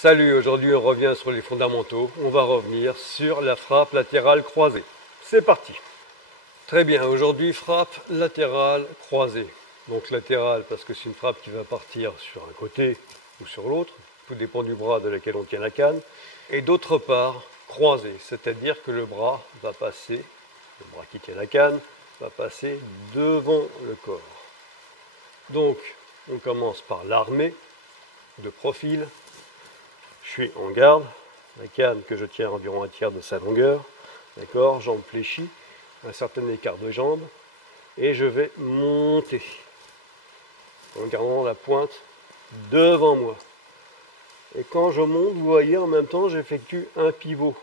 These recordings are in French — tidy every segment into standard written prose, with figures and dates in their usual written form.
Salut, aujourd'hui on revient sur les fondamentaux. On va revenir sur la frappe latérale croisée. C'est parti. Très bien, aujourd'hui frappe latérale croisée. Donc latérale parce que c'est une frappe qui va partir sur un côté ou sur l'autre. Tout dépend du bras de laquelle on tient la canne. Et d'autre part, croisée, c'est-à-dire que le bras va passer, le bras qui tient la canne, va passer devant le corps. Donc on commence par l'armée de profil. Je suis en garde, la canne que je tiens environ un tiers de sa longueur, d'accord, jambes fléchies, un certain écart de jambes, et je vais monter en gardant la pointe devant moi. Et quand je monte, vous voyez, en même temps, j'effectue un pivot.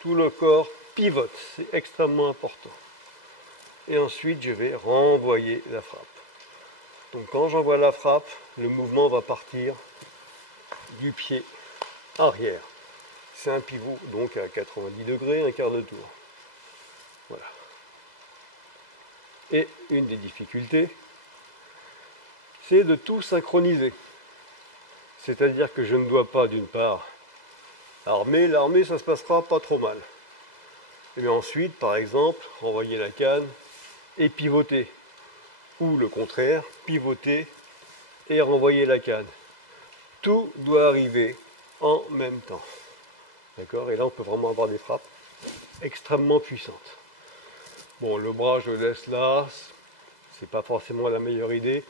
Tout le corps pivote, c'est extrêmement important. Et ensuite, je vais renvoyer la frappe. Donc quand j'envoie la frappe, le mouvement va partir du pied arrière. C'est un pivot donc à 90 degrés, un quart de tour. Voilà. Et une des difficultés, c'est de tout synchroniser. C'est-à-dire que je ne dois pas, d'une part, l'armée, ça se passera pas trop mal. Et ensuite, par exemple, renvoyer la canne et pivoter. Ou le contraire, pivoter et renvoyer la canne. Tout doit arriver en même temps. D'accord? Et là, on peut vraiment avoir des frappes extrêmement puissantes. Bon, le bras, je le laisse là. C'est pas forcément la meilleure idée.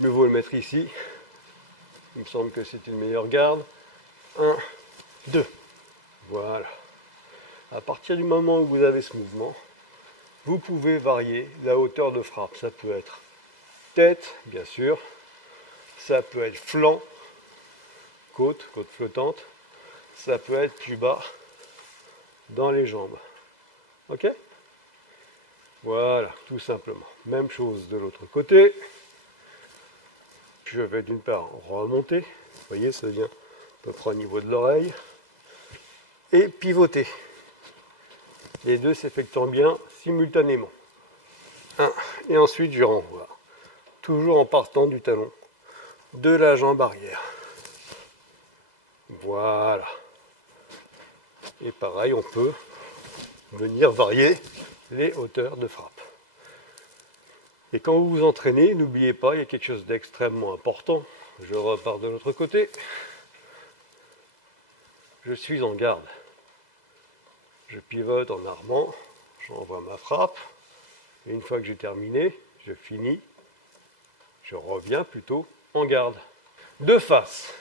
Mieux vaut le mettre ici. Il me semble que c'est une meilleure garde. 1, 2. Voilà. À partir du moment où vous avez ce mouvement, vous pouvez varier la hauteur de frappe. Ça peut être tête, bien sûr. Ça peut être flanc, côte flottante. Ça peut être plus bas dans les jambes. Ok? Voilà, tout simplement. Même chose de l'autre côté. Je vais d'une part remonter. Vous voyez, ça vient à peu près au niveau de l'oreille. Et pivoter. Les deux s'effectuant bien simultanément. Et ensuite, je renvoie. Toujours en partant du talon de la jambe arrière. Voilà. Et pareil, on peut venir varier les hauteurs de frappe. Et quand vous vous entraînez, n'oubliez pas, il y a quelque chose d'extrêmement important. Je repars de l'autre côté. Je suis en garde. Je pivote en armant, j'envoie ma frappe. Et une fois que j'ai terminé, je finis. Je reviens plutôt en garde. De face.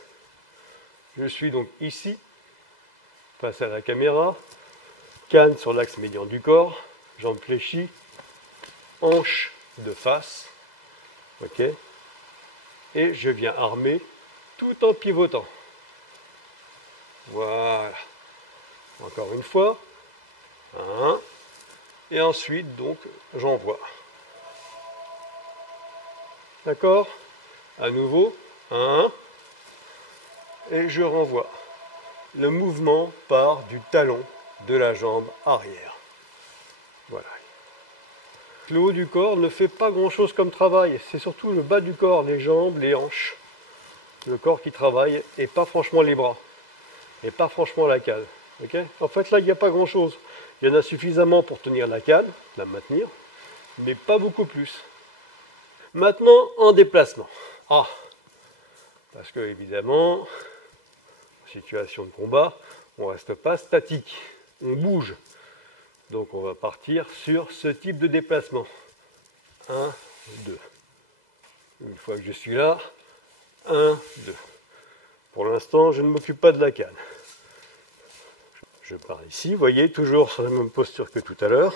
Je suis donc ici, face à la caméra. Canne sur l'axe médian du corps. Jambes fléchies. Hanche de face. Ok. Et je viens armer tout en pivotant. Voilà. Encore une fois. 1. Et ensuite, donc, j'envoie. D'accord? À nouveau. 1. Et je renvoie. Le mouvement part du talon de la jambe arrière. Voilà. Le haut du corps ne fait pas grand-chose comme travail. C'est surtout le bas du corps, les jambes, les hanches. Le corps qui travaille et pas franchement les bras. Et pas franchement la canne. Okay? En fait, là, il n'y a pas grand-chose. Il y en a suffisamment pour tenir la canne, la maintenir, mais pas beaucoup plus. Maintenant, en déplacement. Parce que, évidemment, en situation de combat, on ne reste pas statique. On bouge. Donc, on va partir sur ce type de déplacement. 1, 2. Une fois que je suis là, 1, 2. Pour l'instant, je ne m'occupe pas de la canne. Je pars ici, vous voyez, toujours sur la même posture que tout à l'heure.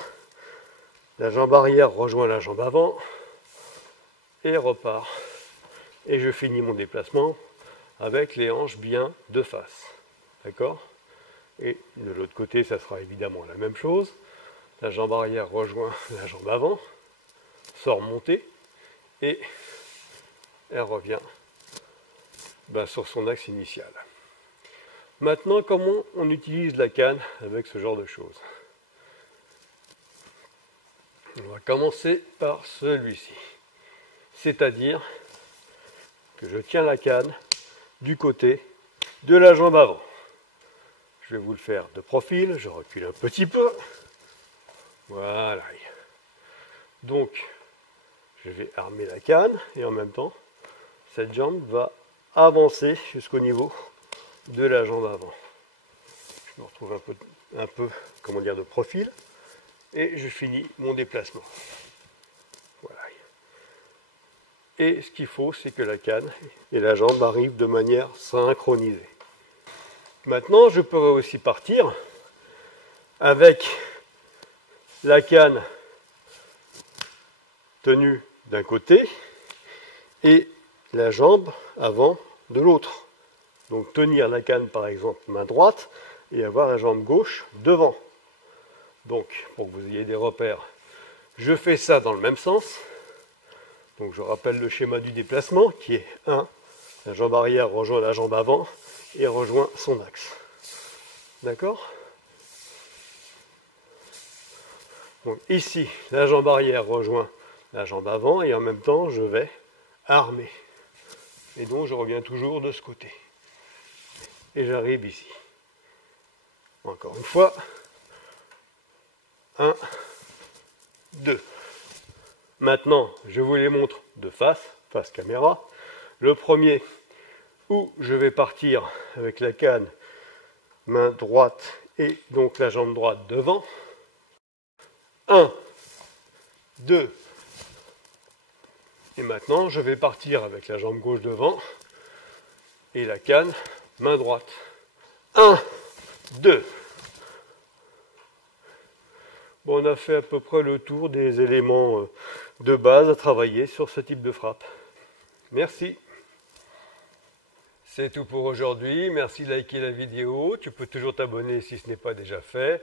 La jambe arrière rejoint la jambe avant et repart. Et je finis mon déplacement avec les hanches bien de face. D'accord? Et de l'autre côté, ça sera évidemment la même chose. La jambe arrière rejoint la jambe avant, sort monter et elle revient sur son axe initial. Maintenant, comment on utilise la canne avec ce genre de choses? On va commencer par celui-ci. C'est-à-dire que je tiens la canne du côté de la jambe avant. Je vais vous le faire de profil, je recule un petit peu. Voilà. Donc, je vais armer la canne et en même temps, cette jambe va avancer jusqu'au niveau de la jambe avant. Je me retrouve un peu comment dire, de profil et je finis mon déplacement. Voilà. Et ce qu'il faut, c'est que la canne et la jambe arrivent de manière synchronisée. Maintenant, je pourrais aussi partir avec la canne tenue d'un côté et la jambe avant de l'autre. Donc tenir la canne par exemple main droite et avoir la jambe gauche devant. Donc pour que vous ayez des repères, je fais ça dans le même sens. Donc je rappelle le schéma du déplacement qui est 1, la jambe arrière rejoint la jambe avant et rejoint son axe. D'accord? Donc ici, la jambe arrière rejoint la jambe avant et en même temps, je vais armer. Et donc, je reviens toujours de ce côté. Et j'arrive ici. Encore une fois. 1, 2. Maintenant, je vous les montre de face caméra. Le premier, où je vais partir avec la canne, main droite et donc la jambe droite devant. 1, 2. Et maintenant, je vais partir avec la jambe gauche devant et la canne, main droite. 1, 2. Bon, on a fait à peu près le tour des éléments de base à travailler sur ce type de frappe. Merci. C'est tout pour aujourd'hui. Merci de liker la vidéo. Tu peux toujours t'abonner si ce n'est pas déjà fait.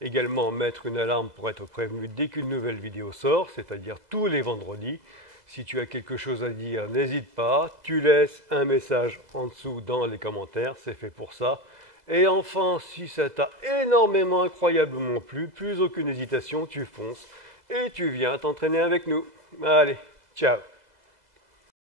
Également mettre une alarme pour être prévenu dès qu'une nouvelle vidéo sort, c'est-à-dire tous les vendredis. Si tu as quelque chose à dire, n'hésite pas. Tu laisses un message en dessous dans les commentaires, c'est fait pour ça. Et enfin, si ça t'a énormément, incroyablement plu, plus aucune hésitation, tu fonces et tu viens t'entraîner avec nous. Allez, ciao!